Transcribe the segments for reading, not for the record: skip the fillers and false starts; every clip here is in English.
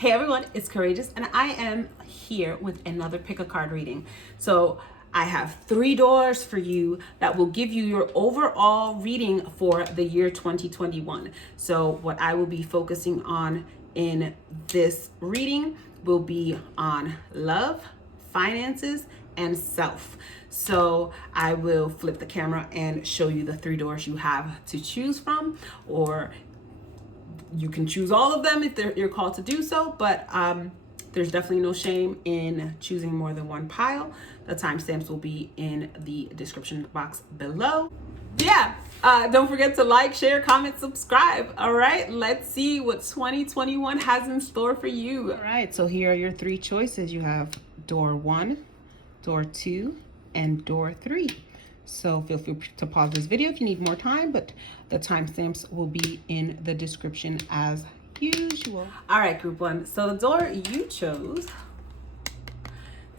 Hey everyone, it's Courageous, and I am here with another pick a card reading. So I have 3 doors for you that will give you your overall reading for the year 2021. So what I will be focusing on in this reading will be on love, finances, and self. So I will flip the camera and show you the 3 doors you have to choose from, or you can choose all of them if you're called to do so, but there's definitely no shame in choosing more than one pile. The timestamps will be in the description box below. Yeah, don't forget to like, share, comment, subscribe. All right, let's see what 2021 has in store for you. All right, so here are your 3 choices. You have door 1, door 2, and door 3. So feel free to pause this video if you need more time, but the timestamps will be in the description as usual. All right, group 1. So the door you chose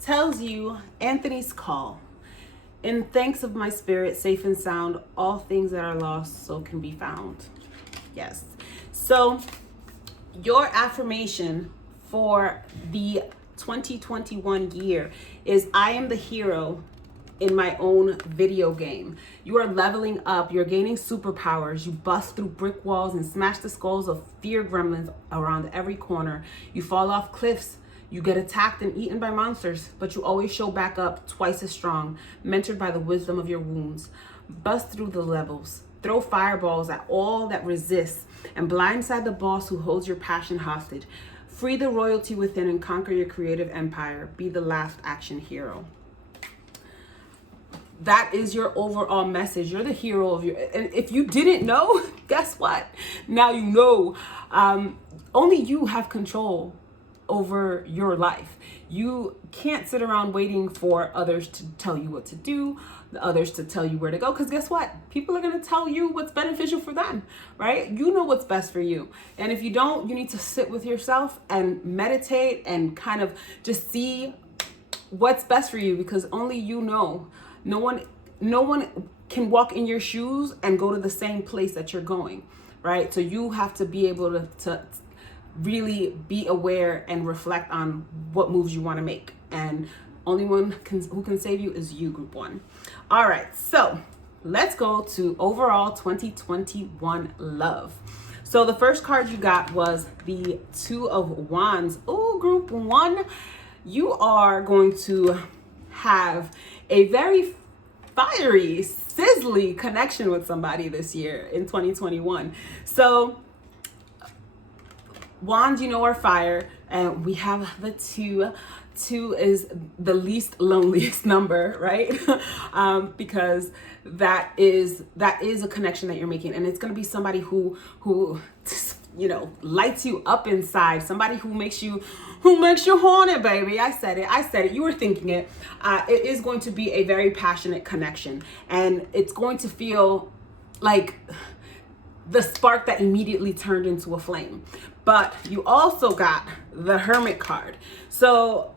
tells you Anthony's call. In thanks of my spirit, safe and sound, all things that are lost so can be found. Yes. So your affirmation for the 2021 year is I am the hero in my own video game. You are leveling up, you're gaining superpowers, you bust through brick walls and smash the skulls of fear gremlins around every corner. You fall off cliffs, you get attacked and eaten by monsters, but you always show back up twice as strong, mentored by the wisdom of your wounds. Bust through the levels, throw fireballs at all that resists, and blindside the boss who holds your passion hostage. Free the royalty within and conquer your creative empire. Be the last action hero. That is your overall message. You're the hero of your, and if you didn't know, guess what? Now you know. Only you have control over your life. You can't sit around waiting for others to tell you what to do, others to tell you where to go, because guess what? People are going to tell you what's beneficial for them, right? You know what's best for you. And if you don't, you need to sit with yourself and meditate and kind of just see what's best for you, because only you know. No one can walk in your shoes and go to the same place that you're going, right? So you have to be able to really be aware and reflect on what moves you want to make. And only one who can save you is you, group 1. All right, so let's go to overall 2021 love. So the first card you got was the 2 of Wands. Oh, group 1, you are going to have a very fiery, sizzly connection with somebody this year in 2021. So Wands, are fire, and we have the 2. 2 is the least loneliest number, right? Because that is a connection that you're making, and it's going to be somebody who lights you up inside, somebody who makes you haunted, baby. I said it. You were thinking it. It is going to be a very passionate connection, and it's going to feel like the spark that immediately turned into a flame. But you also got the Hermit card. So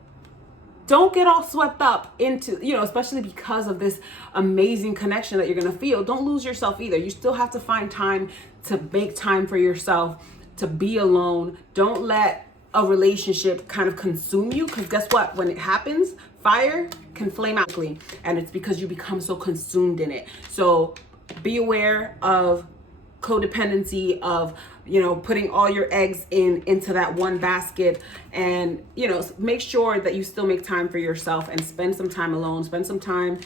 don't get all swept up into, especially because of this amazing connection that you're going to feel. Don't lose yourself either. You still have to find time to make time for yourself, to be alone. Don't let a relationship kind of consume you, because guess what? When it happens, fire can flame out quickly, and it's because you become so consumed in it. So be aware of codependency, of putting all your eggs into that one basket, and make sure that you still make time for yourself and spend some time alone, spend some time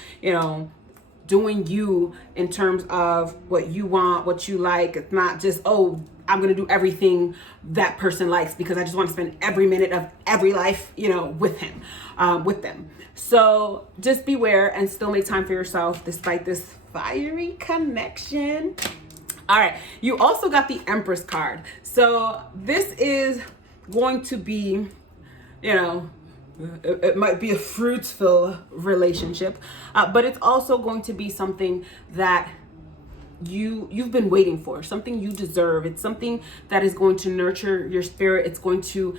doing you in terms of what you want, what you like. It's not just, oh, I'm gonna do everything that person likes because I just want to spend every minute of every life with them. So just beware and still make time for yourself despite this fiery connection. All right, you also got the Empress card. So this is going to be, it might be a fruitful relationship, but it's also going to be something that you've been waiting for, something you deserve. It's something that is going to nurture your spirit. It's going to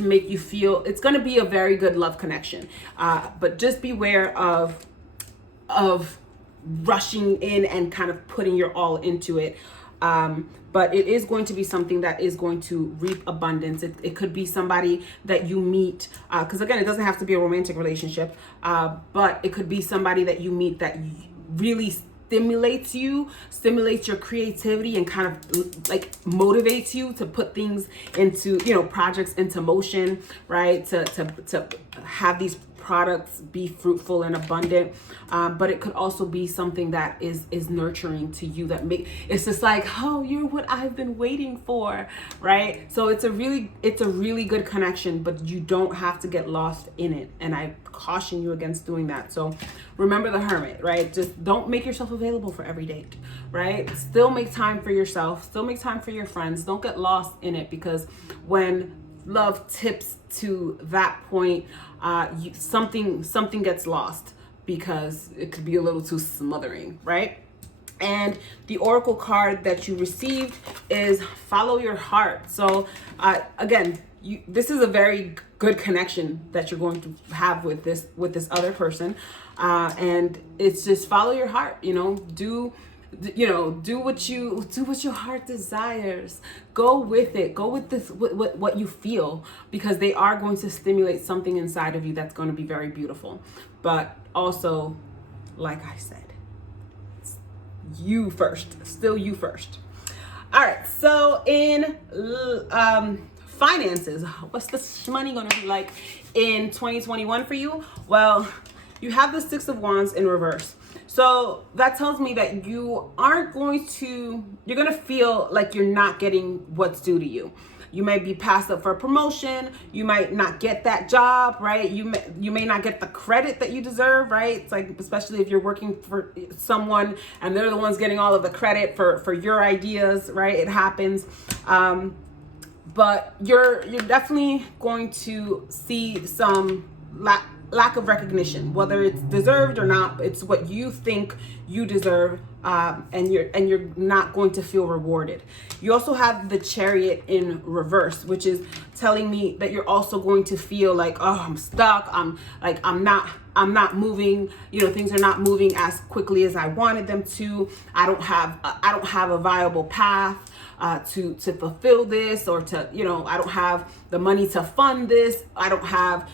make you feel, it's going to be a very good love connection. But just beware of rushing in and kind of putting your all into it. But it is going to be something that is going to reap abundance. It could be somebody that you meet, because again, it doesn't have to be a romantic relationship, but it could be somebody that you meet that really stimulates your creativity, and kind of like motivates you to put things into, projects into motion, right? To have these products be fruitful and abundant. But it could also be something that is nurturing to you, that it's just like, oh, you're what I've been waiting for, right? So it's a really good connection, but you don't have to get lost in it. And I caution you against doing that. So remember the Hermit, right? Just don't make yourself available for every date, right? Still make time for yourself, still make time for your friends. Don't get lost in it, because when love tips to that point, something gets lost, because it could be a little too smothering, right? And the oracle card that you received is follow your heart. So again, this is a very good connection that you're going to have with this other person, and it's just follow your heart. Do what your heart desires. Go with it. Go with this, what you feel, because they are going to stimulate something inside of you that's going to be very beautiful. But also, like I said, you first, still you first. All right. So in finances, what's the money going to be like in 2021 for you? Well, you have the Six of Wands in reverse. So that tells me that you're going to feel like you're not getting what's due to you. You may be passed up for a promotion. You might not get that job, right? You may not get the credit that you deserve, right? It's like, especially if you're working for someone and they're the ones getting all of the credit for your ideas, right? It happens. But you're definitely going to see some lack of recognition, whether it's deserved or not. It's what you think you deserve, and you're not going to feel rewarded. You also have the Chariot in reverse, which is telling me that you're also going to feel like, oh, I'm stuck. I'm not moving. Things are not moving as quickly as I wanted them to. I don't have a viable path to fulfill this, or to, I don't have the money to fund this. I don't have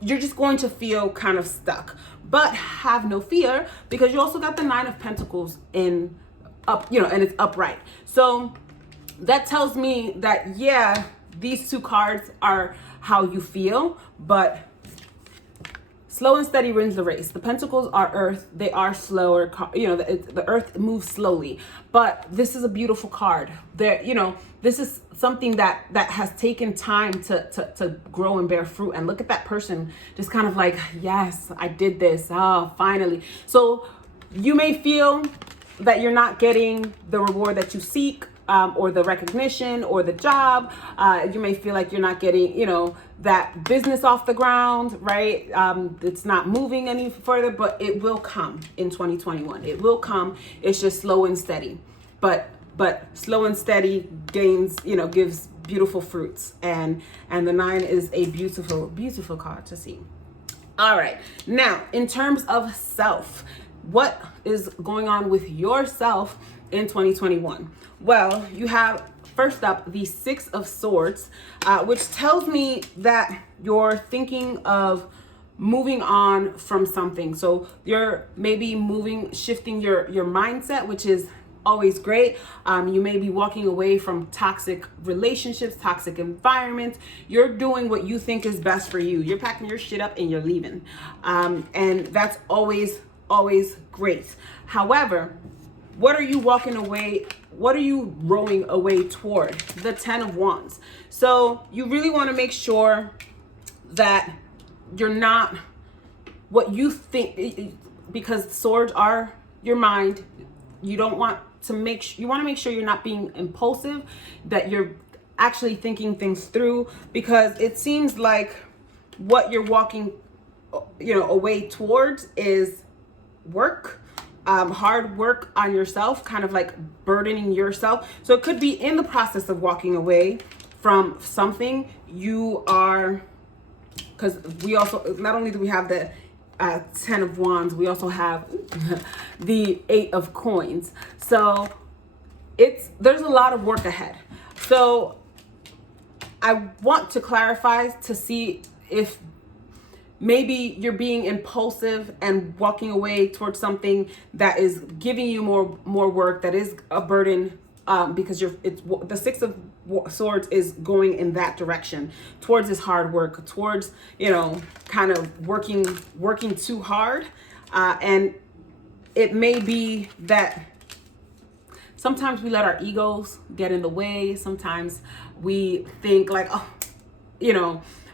you're just going to feel kind of stuck. But have no fear, because you also got the Nine of Pentacles and it's upright. So that tells me that, yeah, these two cards are how you feel, but slow and steady wins the race. The Pentacles are earth. They are slower. The earth moves slowly, but this is a beautiful card. This is something that has taken time to grow and bear fruit. And look at that person just kind of like, yes, I did this. Oh, finally. So you may feel that you're not getting the reward that you seek, or the recognition or the job. You may feel like you're not getting, that business off the ground, right? It's not moving any further, but it will come in 2021. It will come. It's just slow and steady. But slow and steady gives beautiful fruits. And the 9 is a beautiful, beautiful card to see. All right. Now, in terms of self, what is going on with yourself in 2021? Well, you have first up the Six of Swords, which tells me that you're thinking of moving on from something. So you're maybe shifting your mindset, which is always great. You may be walking away from toxic relationships, toxic environments. You're doing what you think is best for you. You're packing your shit up and you're leaving. And that's always great. However, what are you walking away? What are you rowing away toward? The 10 of Wands. So you really want to make sure that you're not what you think, because swords are your mind. You want to make sure you're not being impulsive, that you're actually thinking things through, because it seems like what you're walking, away towards is work. Hard work on yourself, kind of like burdening yourself. So it could be in the process of walking away from something you are, because we also, not only do we have the Ten of Wands. We also have the Eight of Coins. So there's a lot of work ahead. So I want to clarify to see if maybe you're being impulsive and walking away towards something that is giving you more work, that is a burden, because the Six of Swords is going in that direction, towards this hard work, towards, kind of working too hard. And it may be that sometimes we let our egos get in the way. Sometimes we think like,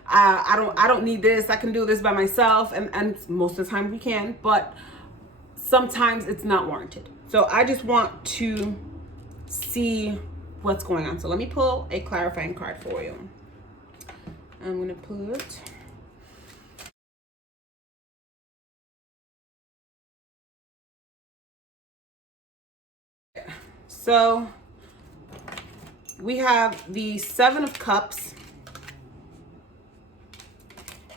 I don't need this. I can do this by myself. And most of the time we can, but sometimes it's not warranted. So I just want to see what's going on. So let me pull a clarifying card for you. I'm going to put... So we have the Seven of Cups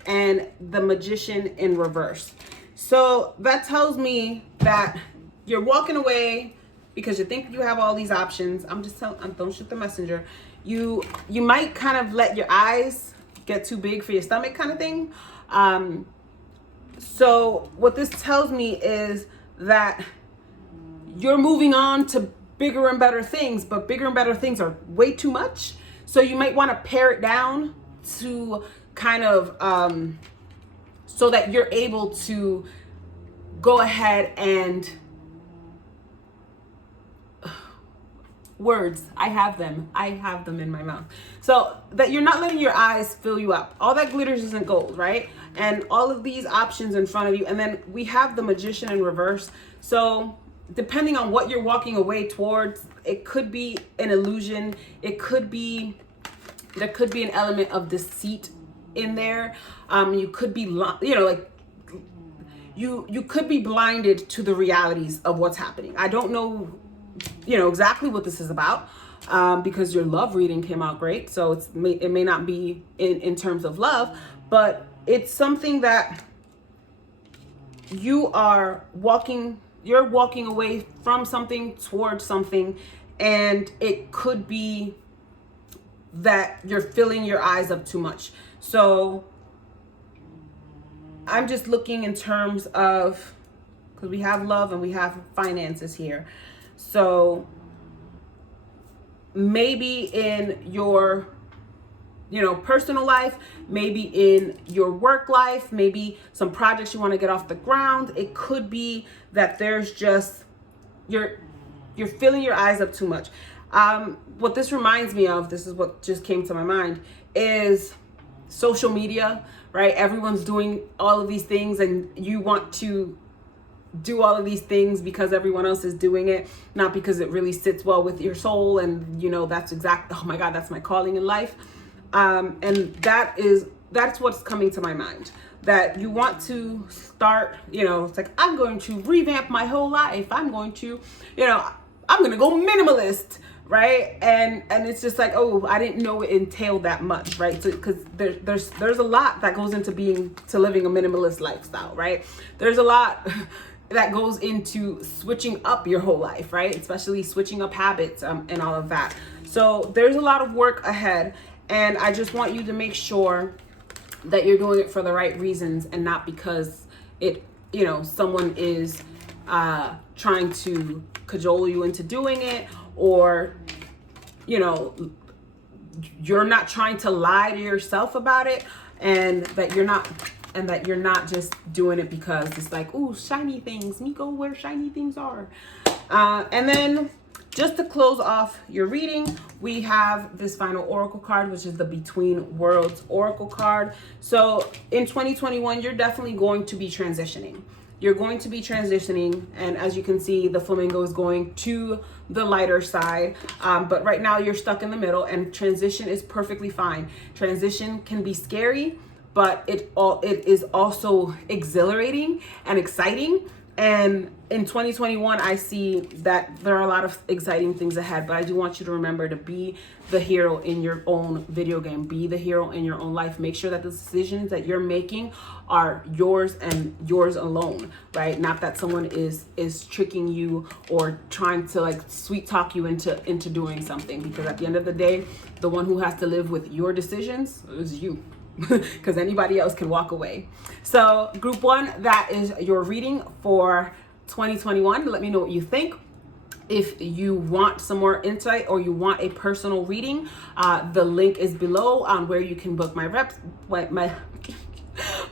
and the Magician in reverse. So that tells me that you're walking away because you think you have all these options. I'm just telling, don't shoot the messenger. You might kind of let your eyes get too big for your stomach kind of thing. So what this tells me is that you're moving on to bigger and better things, but bigger and better things are way too much. So you might want to pare it down to kind of, so that you're able to go ahead and words. I have them in my mouth. So that you're not letting your eyes fill you up. All that glitters isn't gold, right? And all of these options in front of you. And then we have the Magician in reverse. So depending on what you're walking away towards, it could be an illusion. There could be an element of deceit in there. You could be, you could be blinded to the realities of what's happening. I don't know, exactly what this is about, because your love reading came out great. So it may not be in terms of love, but it's something that you're walking away from something towards something, and it could be that you're filling your eyes up too much. So I'm just looking in terms of, because we have love and we have finances here. So maybe in your personal life, maybe in your work life, maybe some projects you want to get off the ground. It could be that there's just, you're filling your eyes up too much. What this reminds me of, this is what just came to my mind, is social media, right? Everyone's doing all of these things and you want to do all of these things because everyone else is doing it, not because it really sits well with your soul. And that's oh my God, that's my calling in life. And that's what's coming to my mind, that you want to start, it's like, I'm going to revamp my whole life. I'm going to, I'm going to go minimalist, right? And it's just like, oh, I didn't know it entailed that much, right? So, because there's a lot that goes into living a minimalist lifestyle, right? There's a lot that goes into switching up your whole life, right? Especially switching up habits, and all of that. So there's a lot of work ahead. And I just want you to make sure that you're doing it for the right reasons, and not because someone is trying to cajole you into doing it, or you're not trying to lie to yourself about it, and that you're not just doing it because it's like, ooh, shiny things, me go where shiny things are. And then just to close off your reading, we have this final oracle card, which is the Between Worlds oracle card. So in 2021, you're definitely going to be transitioning. You're going to be transitioning. And as you can see, the flamingo is going to the lighter side. But right now you're stuck in the middle, and transition is perfectly fine. Transition can be scary, but it is also exhilarating and exciting. And in 2021, I see that there are a lot of exciting things ahead, but I do want you to remember to be the hero in your own video game. Be the hero in your own life. Make sure that the decisions that you're making are yours and yours alone, right? Not that someone is tricking you or trying to like sweet talk you into doing something, because at the end of the day, the one who has to live with your decisions is you. Because anybody else can walk away. So group 1, that is your reading for 2021. Let me know what you think. If you want some more insight or you want a personal reading, the link is below on where you can book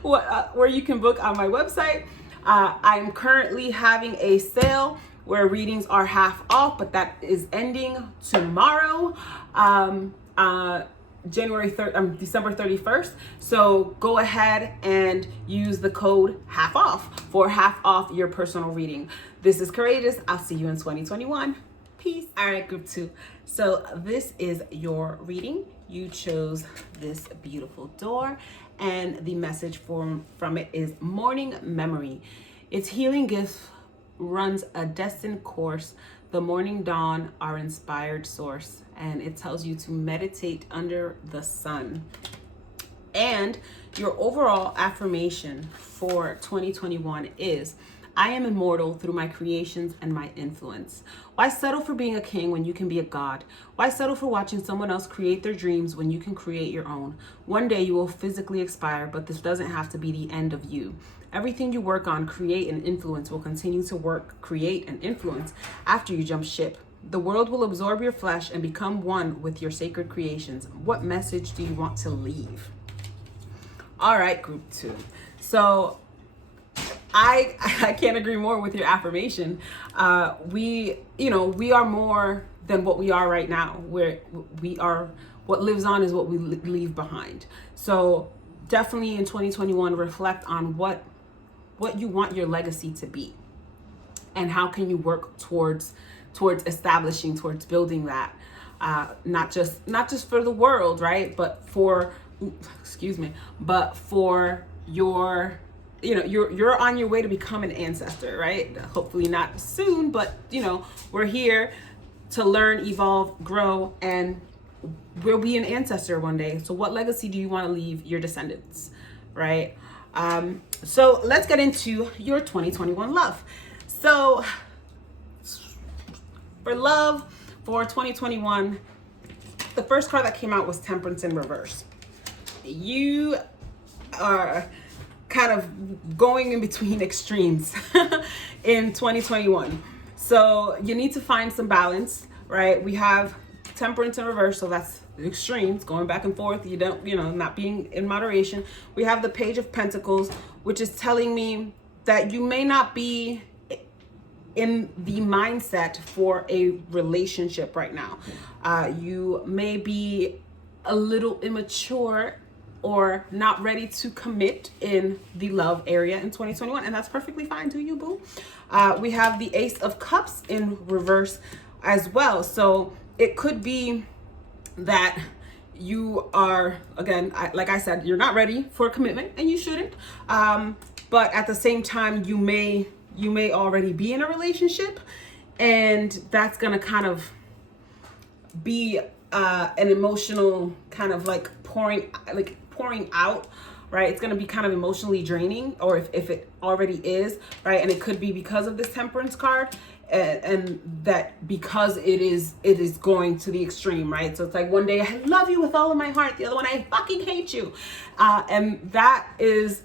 where you can book on my website. I'm currently having a sale where readings are half off, but that is ending tomorrow. December 31st. So go ahead and use the code half off for half off your personal reading. This is Courageous. I'll see you in 2021. Peace. All right, group 2. So this is your reading. You chose this beautiful door, and the message from it is morning memory. Its healing gift runs a destined course. The morning dawn, our inspired source. And it tells you to meditate under the sun. And your overall affirmation for 2021 is, I am immortal through my creations and my influence. Why settle for being a king when you can be a god? Why settle for watching someone else create their dreams when you can create your own? One day you will physically expire, but this doesn't have to be the end of you. Everything you work on, create, and influence will continue to work, create, and influence after you jump ship. The world will absorb your flesh and become one with your sacred creations. What message do you want to leave? All right, group 2. So I can't agree more with your affirmation. We are more than what we are right now. What lives on is what we leave behind. So definitely in 2021, reflect on what you want your legacy to be, and how can you work towards establishing, towards building that, not just for the world, right? But for your, you're on your way to become an ancestor, right? Hopefully not soon, but we're here to learn, evolve, grow, and we'll be an ancestor one day. So what legacy do you want to leave your descendants, right? So let's get into your 2021 love. So for love for 2021, the first card that came out was Temperance in reverse. You are kind of going in between extremes in 2021. So you need to find some balance, right? We have Temperance in reverse, so that's the extremes, going back and forth. You don't, not being in moderation. We have the Page of Pentacles, which is telling me that you may not be in the mindset for a relationship right now. You may be a little immature or not ready to commit in the love area in 2021, and that's perfectly fine. Do you, boo? We have the Ace of Cups in reverse as well. So it could be that you are, again, like I said, you're not ready for a commitment, and you shouldn't. But at the same time, you may already be in a relationship, and that's gonna kind of be an emotional kind of like pouring out, right? It's gonna be kind of emotionally draining, or if it already is, right? And it could be because of this Temperance card, and that because it is going to the extreme, right? So it's like one day I love you with all of my heart, the other one I fucking hate you, and that is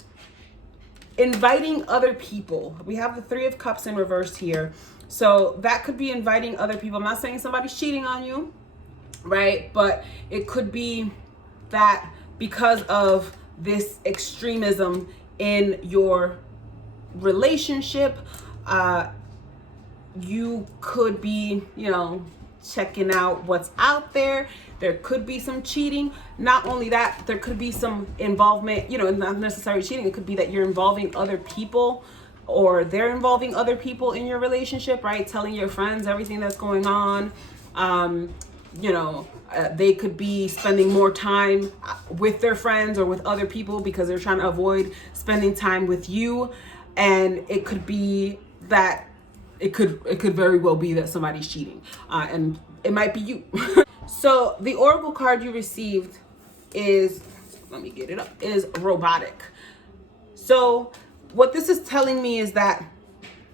inviting other people. We have the Three of Cups in reverse here, so that could be inviting other people. I'm not saying somebody's cheating on you, right? But it could be that because of this extremism in your relationship, you could be, checking out what's out there. There could be some cheating. Not only that, there could be some involvement, not necessarily cheating. It could be that you're involving other people, or they're involving other people in your relationship, right? Telling your friends everything that's going on. They could be spending more time with their friends or with other people because they're trying to avoid spending time with you. And it could be that it could very well be that somebody's cheating, and it might be you. So the oracle card you received is, let me get it up, is robotic. So what this is telling me is that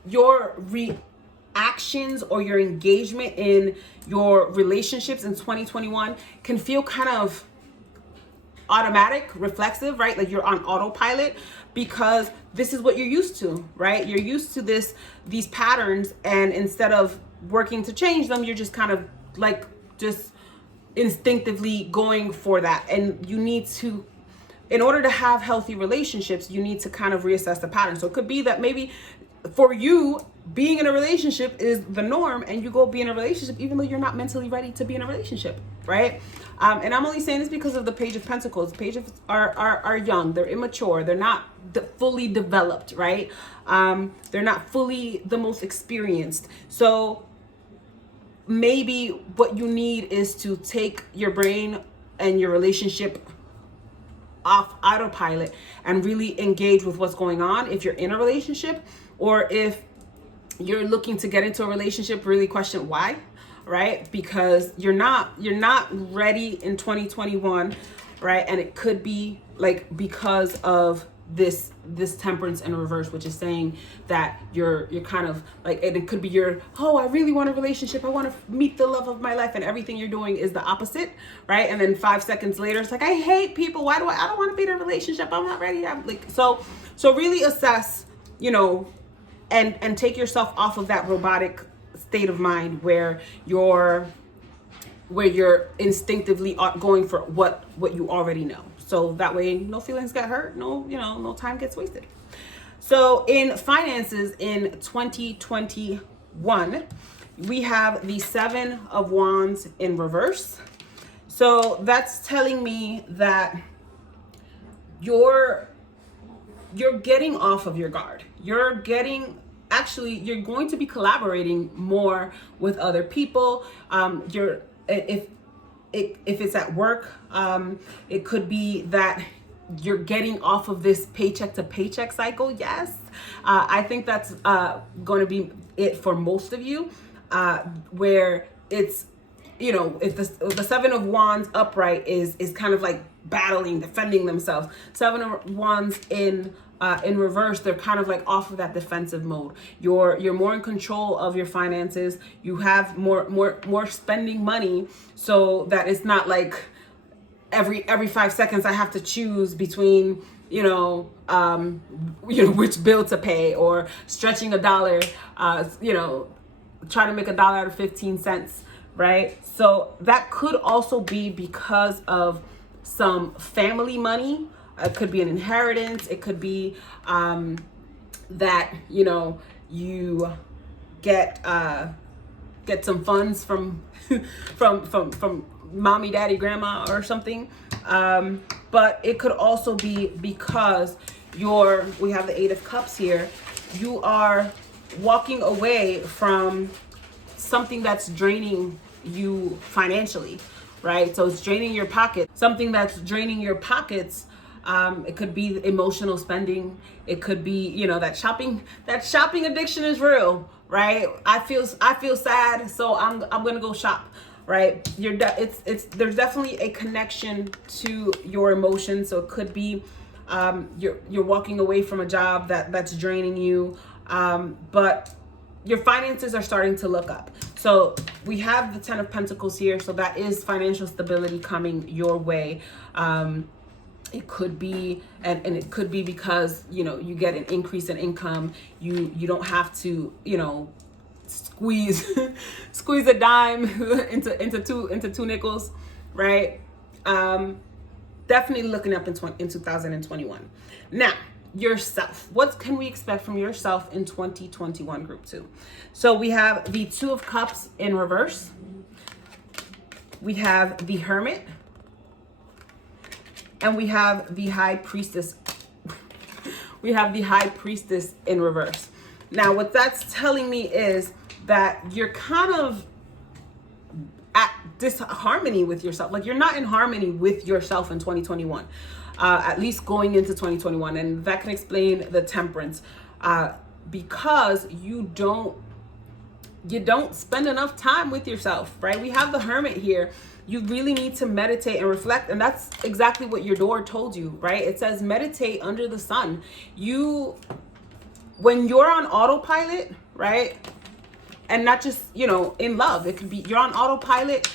your reactions or your engagement in your relationships in 2021 can feel kind of automatic, reflexive, right? Like you're on autopilot, because this is what you're used to, right? You're used to these patterns, and instead of working to change them, you're just kind of like just instinctively going for that. And you need to, in order to have healthy relationships, you need to kind of reassess the pattern. So it could be that maybe for you, being in a relationship is the norm, and you go be in a relationship even though you're not mentally ready to be in a relationship, right? And I'm only saying this because of the Page of Pentacles. Pages are young, they're immature, they're not fully developed, right? They're not fully the most experienced. So maybe what you need is to take your brain and your relationship off autopilot and really engage with what's going on if you're in a relationship, or if you're looking to get into a relationship, really question why, right? Because you're not ready in 2021, right? And it could be like because of this temperance in reverse, which is saying that you're kind of like, and it could be oh, I really want a relationship, I want to meet the love of my life, and everything you're doing is the opposite, right? And then 5 seconds later it's like, I hate people, I don't want to be in a relationship, I'm not ready. I'm like, so really assess, and take yourself off of that robotic state of mind where you're instinctively going for what you already know. So that way no feelings get hurt, no time gets wasted. So in finances in 2021, we have the 7 of Wands in reverse. So that's telling me that you're getting off of your guard. You're going to be collaborating more with other people. If it's at work, it could be that you're getting off of this paycheck to paycheck cycle. Yes, I think that's going to be it for most of you, where it's, if the 7 of Wands upright is kind of like battling, defending themselves. 7 of Wands in reverse, they're kind of like off of that defensive mode. You're more in control of your finances. You have more spending money, so that it's not like every 5 seconds I have to choose between which bill to pay, or stretching a dollar, trying to make $1 out of 15 cents, right? So that could also be because of some family money. It could be an inheritance. It could be that you get some funds from from mommy, daddy, grandma, or something. But it could also be because we have the 8 of Cups here. You are walking away from something that's draining you financially, right? So it's draining your pocket. Something that's draining your pockets. It could be emotional spending. It could be, that shopping addiction is real, right? I feel sad, so I'm going to go shop, right? There's definitely a connection to your emotions. So it could be, you're walking away from a job that's draining you. But your finances are starting to look up. So we have the 10 of Pentacles here. So that is financial stability coming your way. It could be, and it could be because, you get an increase in income. You don't have to, squeeze a dime into two nickels, right? Definitely looking up in 2021. Now, yourself. What can we expect from yourself in 2021, group 2? So we have the 2 of Cups in reverse. We have the Hermit. And we have the High Priestess. We have the High Priestess in reverse. Now, what that's telling me is that you're kind of at disharmony with yourself. Like, you're not in harmony with yourself in 2021, at least going into 2021. And that can explain the temperance. because you don't spend enough time with yourself, right? We have the Hermit here. You really need to meditate and reflect. And that's exactly what your door told you, right? It says meditate under the sun. When you're on autopilot, right? And not just, in love. It could be you're on autopilot.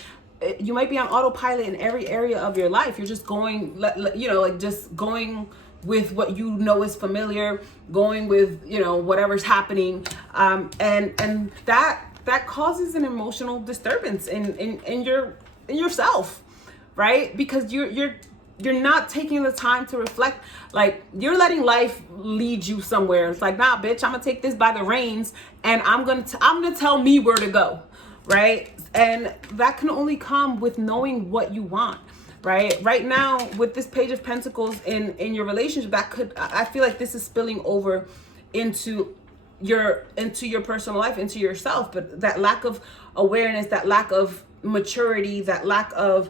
You might be on autopilot in every area of your life. You're just going, just going with what is familiar, going with, whatever's happening. And that causes an emotional disturbance in yourself, right? Because you're not taking the time to reflect. Like, you're letting life lead you somewhere. It's like, nah, bitch, I'm gonna take this by the reins, and I'm gonna tell me where to go, right? And that can only come with knowing what you want, right? Right now, with this Page of Pentacles in your relationship, I feel like this is spilling over into your personal life, into yourself. But that lack of awareness, that lack of maturity, that lack of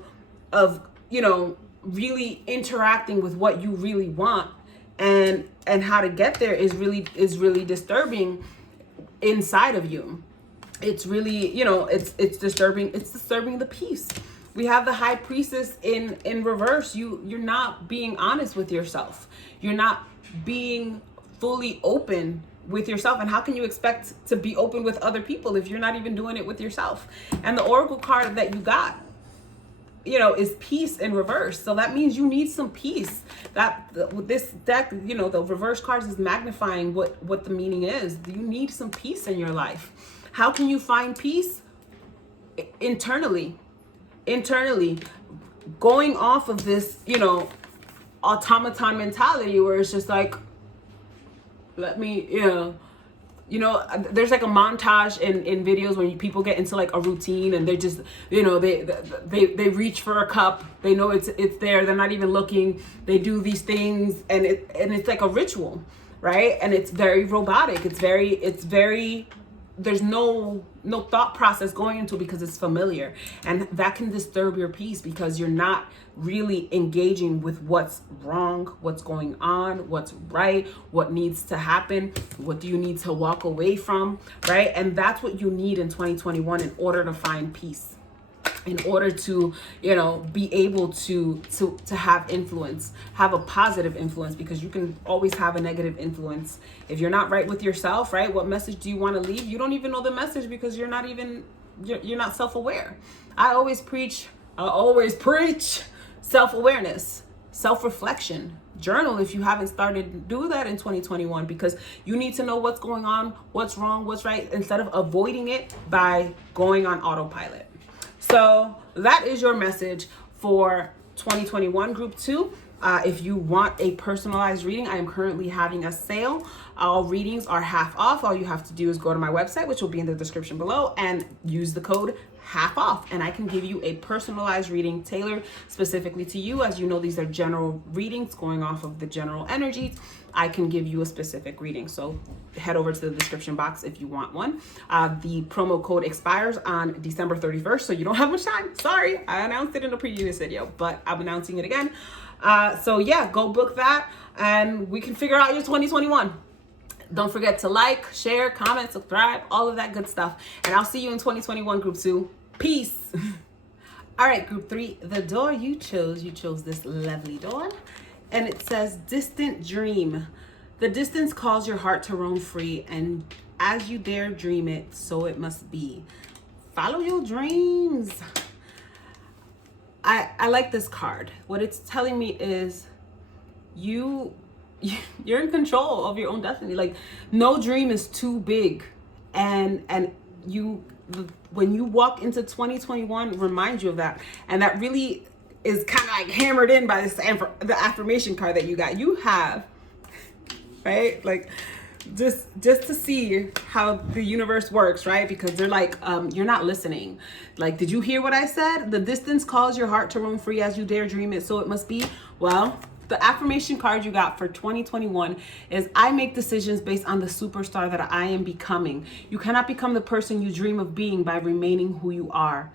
really interacting with what you really want and how to get there is really disturbing inside of you. It's really, it's disturbing the peace. We have the High Priestess in reverse. You're not being honest with yourself. You're not being fully open with yourself. And how can you expect to be open with other people if you're not even doing it with yourself? And the Oracle card that you got, is peace in reverse. So that means you need some peace. With this deck, the reverse cards is magnifying what the meaning is. You need some peace in your life. How can you find peace? Internally, going off of this, automaton mentality where it's just like, let me, there's like a montage in videos when people get into like a routine and they just, they reach for a cup. They know it's there. They're not even looking. They do these things and it's like a ritual, right? And it's very robotic. It's very, there's no thought process going into it because it's familiar. And that can disturb your peace because you're not really engaging with what's wrong, what's going on, what's right, what needs to happen, what do you need to walk away from, right? And that's what you need in 2021 in order to find peace, in order to, be able to have influence, have a positive influence, because you can always have a negative influence. If you're not right with yourself, right? What message do you want to leave? You don't even know the message because you're not self-aware. I always preach self-awareness, self-reflection. Journal if you haven't started to do that in 2021, because you need to know what's going on, what's wrong, what's right, instead of avoiding it by going on autopilot. So that is your message for 2021 group 2. If you want a personalized reading, I am currently having a sale. All readings are half off. All you have to do is go to my website, which will be in the description below, and use the code half off. And I can give you a personalized reading tailored specifically to you. As you know, these are general readings going off of the general energies. I can give you a specific reading. So head over to the description box if you want one. The promo code expires on December 31st, so you don't have much time. Sorry, I announced it in a previous video, but I'm announcing it again. So yeah, go book that and we can figure out your 2021. Don't forget to like, share, comment, subscribe, all of that good stuff. And I'll see you in 2021 group 2. Peace. All right, group 3, the door you chose this lovely door. And it says distant dream. The distance calls your heart to roam free, and as you dare dream it, so it must be. Follow your dreams. I like this card. What it's telling me is you're in control of your own destiny. Like, no dream is too big, and when you walk into 2021, remind you of that. And that really is kind of like hammered in by the affirmation card that you got. You have, right? Like, just to see how the universe works, right? Because they're like, you're not listening. Like, did you hear what I said? The distance calls your heart to roam free, as you dare dream it, so it must be. Well, the affirmation card you got for 2021 is, I make decisions based on the superstar that I am becoming. You cannot become the person you dream of being by remaining who you are.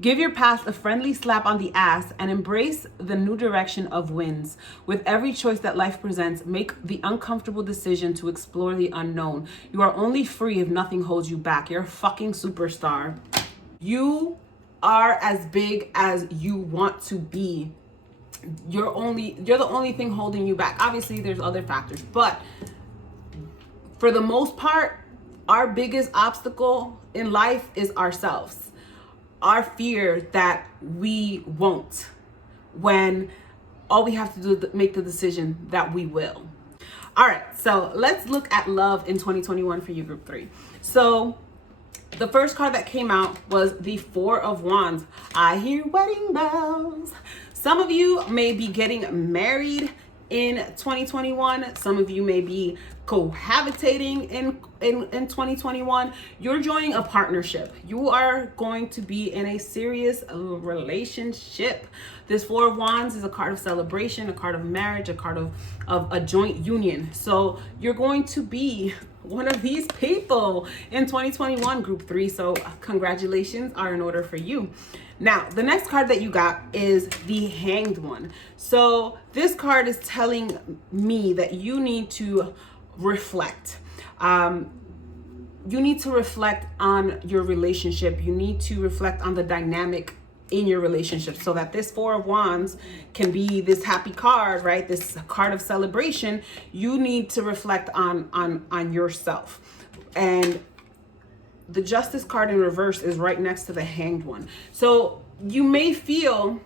Give your past a friendly slap on the ass and embrace the new direction of winds. With every choice that life presents, make the uncomfortable decision to explore the unknown. You are only free if nothing holds you back. You're a fucking superstar. You are as big as you want to be. You're the only thing holding you back. Obviously, there's other factors, but for the most part, our biggest obstacle in life is ourselves. Our fear that we won't, when all we have to do is make the decision that we will. All right, so let's look at love in 2021 for you, group 3. So the first card that came out was the Four of Wands. I hear wedding bells. Some of you may be getting married in 2021. Some of you may be cohabitating in 2021. You're joining a partnership. You are going to be in a serious relationship. This Four of Wands is a card of celebration, a card of marriage, a card of a joint union. So you're going to be one of these people in 2021, group 3. So congratulations are in order for you. Now, the next card that you got is the Hanged One. So this card is telling me that you need to reflect. You need to reflect on your relationship. You need to reflect on the dynamic in your relationship so that this Four of Wands can be this happy card, right? This card of celebration. You need to reflect on yourself. And the Justice card in reverse is right next to the Hanged One. So you may feel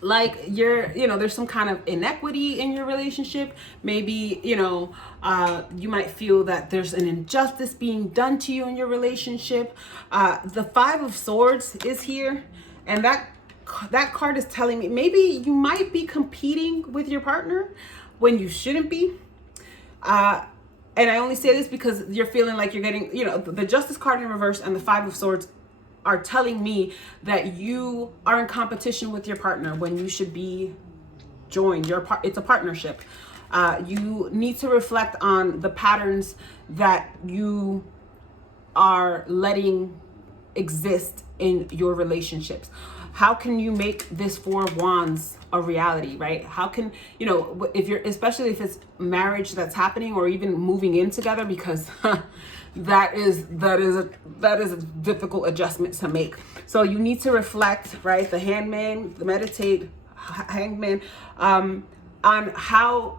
like there's some kind of inequity in your relationship. Maybe, you might feel that there's an injustice being done to you in your relationship. The Five of Swords is here, and that card is telling me maybe you might be competing with your partner when you shouldn't be. And I only say this because you're feeling like you're getting, the Justice card in reverse and the Five of Swords are telling me that you are in competition with your partner when you should be joined. It's a partnership. You need to reflect on the patterns that you are letting exist in your relationships. How can you make this Four of Wands a reality, right? How can, especially if it's marriage that's happening or even moving in together, because that is a difficult adjustment to make. So you need to reflect, right? The Hangman, the Meditate, Hangman, on how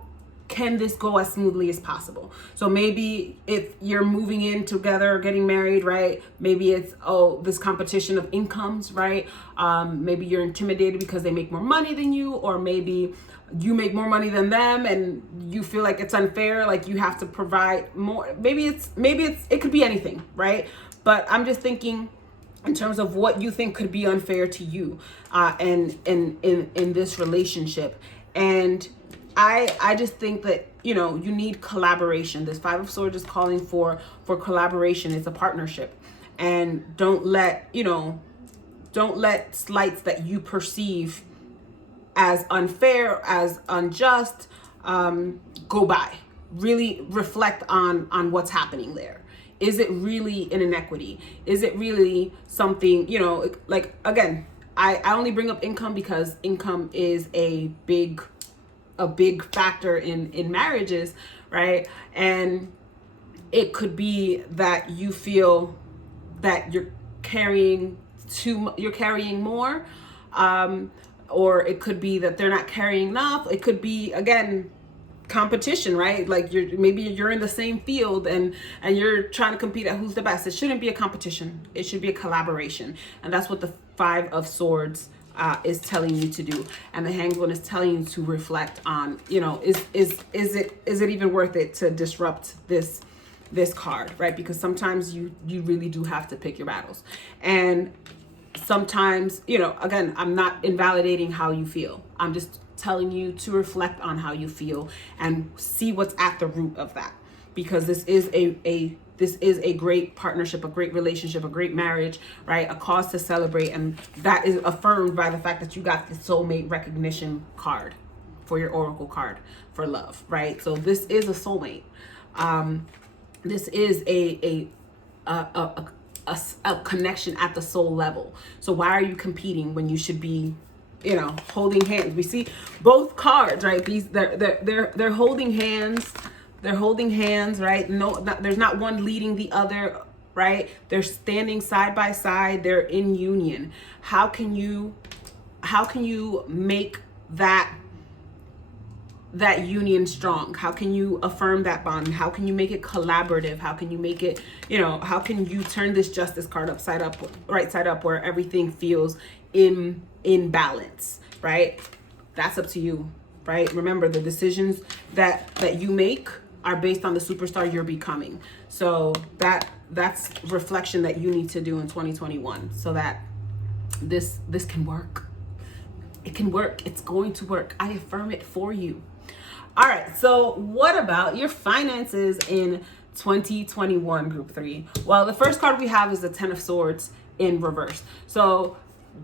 can this go as smoothly as possible. So maybe if you're moving in together, getting married, right? Maybe it's, this competition of incomes, right? Maybe you're intimidated because they make more money than you, or maybe you make more money than them and you feel like it's unfair, like you have to provide more. Maybe it could be anything, right? But I'm just thinking in terms of what you think could be unfair to you and in this relationship. And I just think that, you need collaboration. This Five of Swords is calling for collaboration. It's a partnership. And don't let slights that you perceive as unfair, as unjust, go by. Really reflect on what's happening there. Is it really an inequity? Is it really something, like, again, I only bring up income because income is a big factor in marriages, right? And it could be that you feel that you're carrying more, or it could be that they're not carrying enough. It could be, again, competition, right? Like maybe you're in the same field and you're trying to compete at who's the best. It shouldn't be a competition. It should be a collaboration. And that's what the Five of Swords is telling you to do. And the Hanged One is telling you to reflect on, is it even worth it to disrupt this card, right? Because sometimes you really do have to pick your battles. And sometimes, again, I'm not invalidating how you feel. I'm just telling you to reflect on how you feel and see what's at the root of that. Because this is a great partnership, a great relationship, a great marriage, right? A cause to celebrate. And that is affirmed by the fact that you got the soulmate recognition card for your oracle card for love, right? So this is a soulmate. This is a a connection at the soul level. So why are you competing when you should be, holding hands? We see both cards, right? They're holding hands. They're holding hands, right? There's not one leading the other, right? They're standing side by side. They're in union. How can you make that union strong? How can you affirm that bond? How can you make it collaborative? How can you make it, how can you turn this justice card right side up, where everything feels in balance, right? That's up to you, right? Remember, the decisions that you make are based on the superstar you're becoming. So that's reflection that you need to do in 2021, so that this can work. It can work. It's going to work. I affirm it for you. All right. So what about your finances in 2021, group 3? Well, the first card we have is the 10 of Swords in reverse. So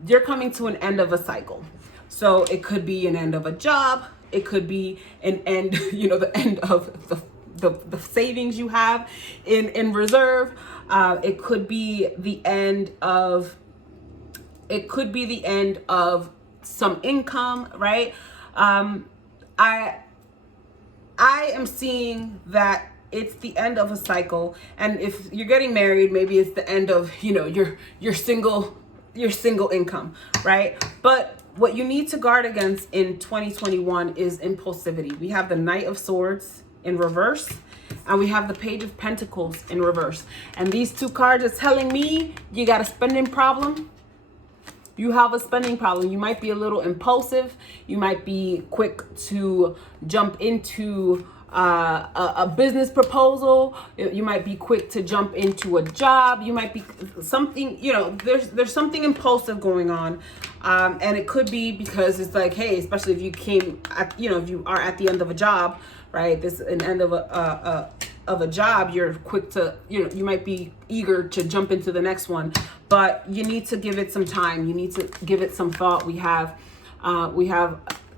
you're coming to an end of a cycle. So it could be an end of a job. It could be an end, the end of the savings you have in reserve. It could be the end of some income, right? I am seeing that it's the end of a cycle, and if you're getting married, maybe it's the end of your single income, right? But what you need to guard against in 2021 is impulsivity. We have the Knight of Swords in reverse, and we have the Page of Pentacles in reverse, and these two cards are telling me you got a spending problem. You have a spending problem. You might be a little impulsive. You might be quick to jump into a business proposal. You might be quick to jump into a job. You might be something, there's something impulsive going on. And it could be because it's like, hey, especially if you if you are at the end of a job, right? This is an end of a job, you're quick to, you might be eager to jump into the next one, but you need to give it some time. You need to give it some thought. We have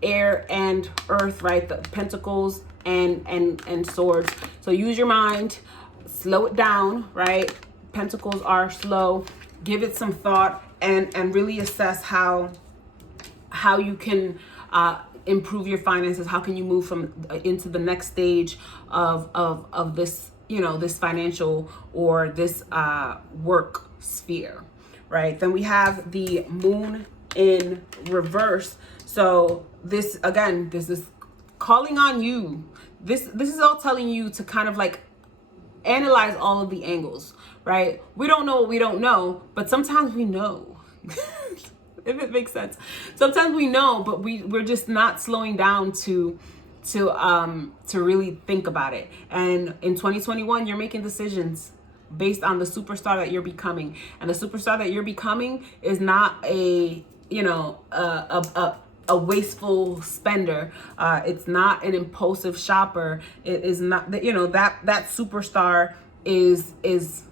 air and earth, right? The pentacles and swords. So use your mind, slow it down, right? Pentacles are slow. Give it some thought and really assess how you can improve your finances. How can you move from into the next stage of this, this financial or this work sphere, right? Then we have the Moon in reverse. So this is calling on you. This is all telling you to kind of like analyze all of the angles, right? We don't know what we don't know, but sometimes we know. If it makes sense. Sometimes we know, but we're just not slowing down to really think about it. And in 2021, you're making decisions based on the superstar that you're becoming. And the superstar that you're becoming is not a wasteful spender. It's not an impulsive shopper. It is not that, that superstar is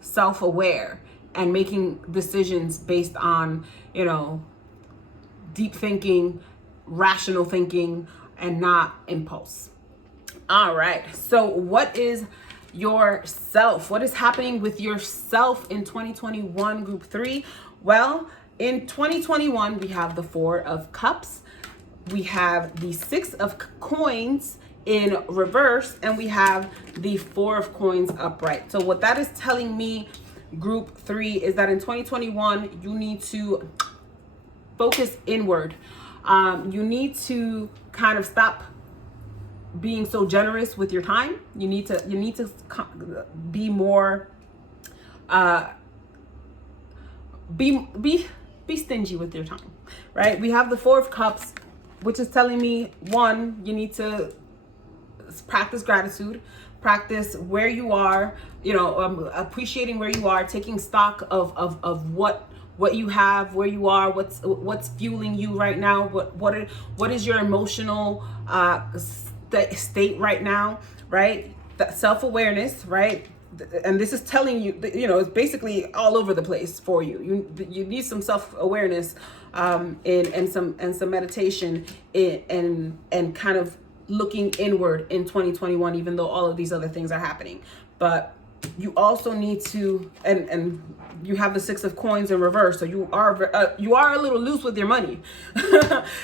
self-aware and making decisions based on, deep thinking, rational thinking, and not impulse. All right. So what is yourself? What is happening with yourself in 2021, group 3? Well, in 2021, we have the 4 of Cups. We have the 6 of Coins in reverse, and we have the 4 of Coins upright. So what that is telling me, group 3, is that in 2021, you need to focus inward. You need to kind of stop being so generous with your time. You need to be more be stingy with your time, right? We have the 4 of Cups, which is telling me, one, you need to practice gratitude, practice where you are, appreciating where you are, taking stock of what you have, where you are, what's fueling you right now, what is your emotional state right now, right? That self-awareness, right? And this is telling you, it's basically all over the place for you. You need some self-awareness, and some meditation, and kind of looking inward in 2021, even though all of these other things are happening. But you also need to, and you have the 6 of coins in reverse, so you are a little loose with your money.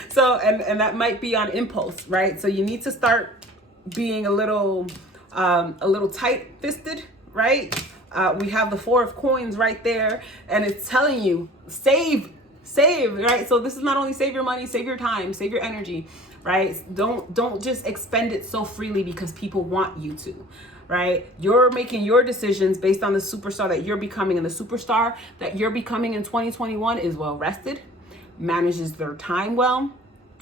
So and that might be on impulse, right? So you need to start being a little tight-fisted, right? We have the 4 of coins right there, and it's telling you save, right? So this is not only save your money, save your time, save your energy, right? Don't just expend it so freely because people want you to, right? You're making your decisions based on the superstar that you're becoming, and the superstar that you're becoming in 2021 is well rested, manages their time well,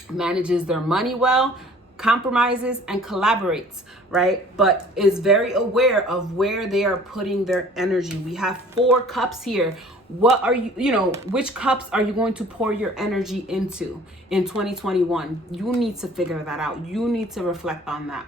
manages their money well, compromises and collaborates, right? But is very aware of where they are putting their energy. We have 4 cups here. What are which cups are you going to pour your energy into in 2021? You need to figure that out. You need to reflect on that.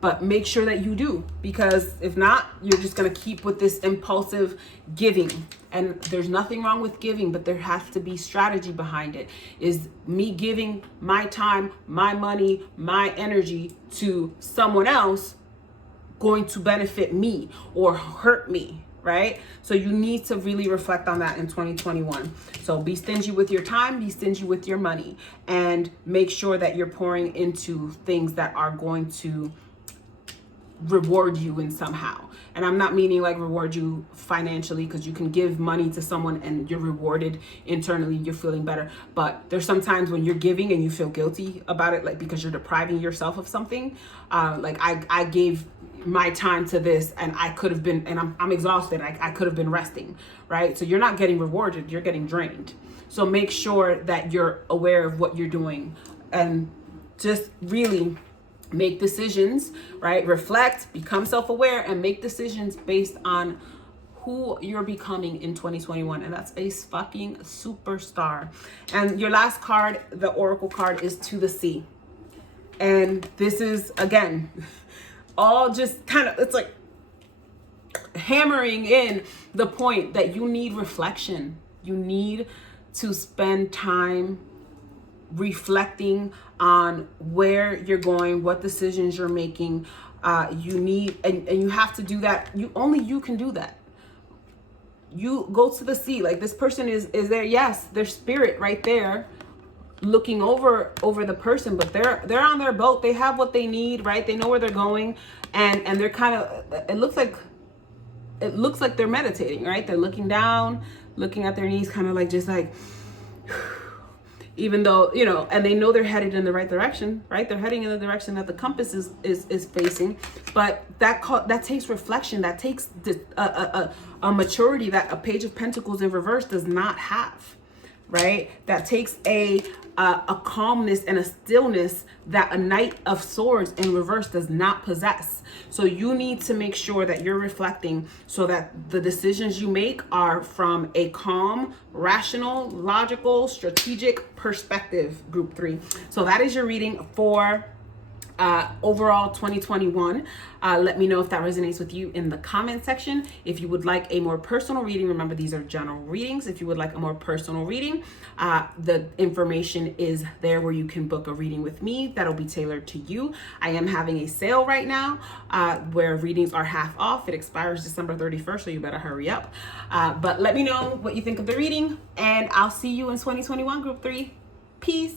But make sure that you do, because if not, you're just going to keep with this impulsive giving. And there's nothing wrong with giving, but there has to be strategy behind it. Is me giving my time, my money, my energy to someone else going to benefit me or hurt me, right? So you need to really reflect on that in 2021. So be stingy with your time, be stingy with your money, and make sure that you're pouring into things that are going to reward you in somehow. And I'm not meaning like reward you financially, because you can give money to someone and you're rewarded internally, you're feeling better. But there's sometimes when you're giving and you feel guilty about it, like because you're depriving yourself of something. Like I gave my time to this and I could have been, and I'm exhausted. I could have been resting, right? So you're not getting rewarded, you're getting drained. So make sure that you're aware of what you're doing and just really make decisions, right? Reflect, become self-aware, and make decisions based on who you're becoming in 2021. And that's a fucking superstar. And your last card, the Oracle card, is to the sea. And this is, again, all just kind of, it's like hammering in the point that you need reflection. You need to spend time reflecting on where you're going, what decisions you're making. You need, and you have to do that. You can do that. You go to the sea. Like, this person is there. Yes, their spirit right there looking over the person, but they're on their boat. They have what they need, right? They know where they're going, and they're kind of, it looks like they're meditating, right? They're looking down, looking at their knees, kind of like, just like, even though, and they know they're headed in the right direction, right? They're heading in the direction that the compass is facing. But that takes reflection. That takes a maturity that a Page of Pentacles in reverse does not have, right? That takes a calmness and a stillness that a Knight of Swords in reverse does not possess. So you need to make sure that you're reflecting so that the decisions you make are from a calm, rational, logical, strategic perspective, group 3. So that is your reading for overall 2021. Let me know if that resonates with you in the comment section. If you would like a more personal reading, remember these are general readings. If you would like a more personal reading, the information is there where you can book a reading with me that'll be tailored to you. I am having a sale right now where readings are half off. It expires December 31st, so you better hurry up. But let me know what you think of the reading, and I'll see you in 2021, group 3. Peace.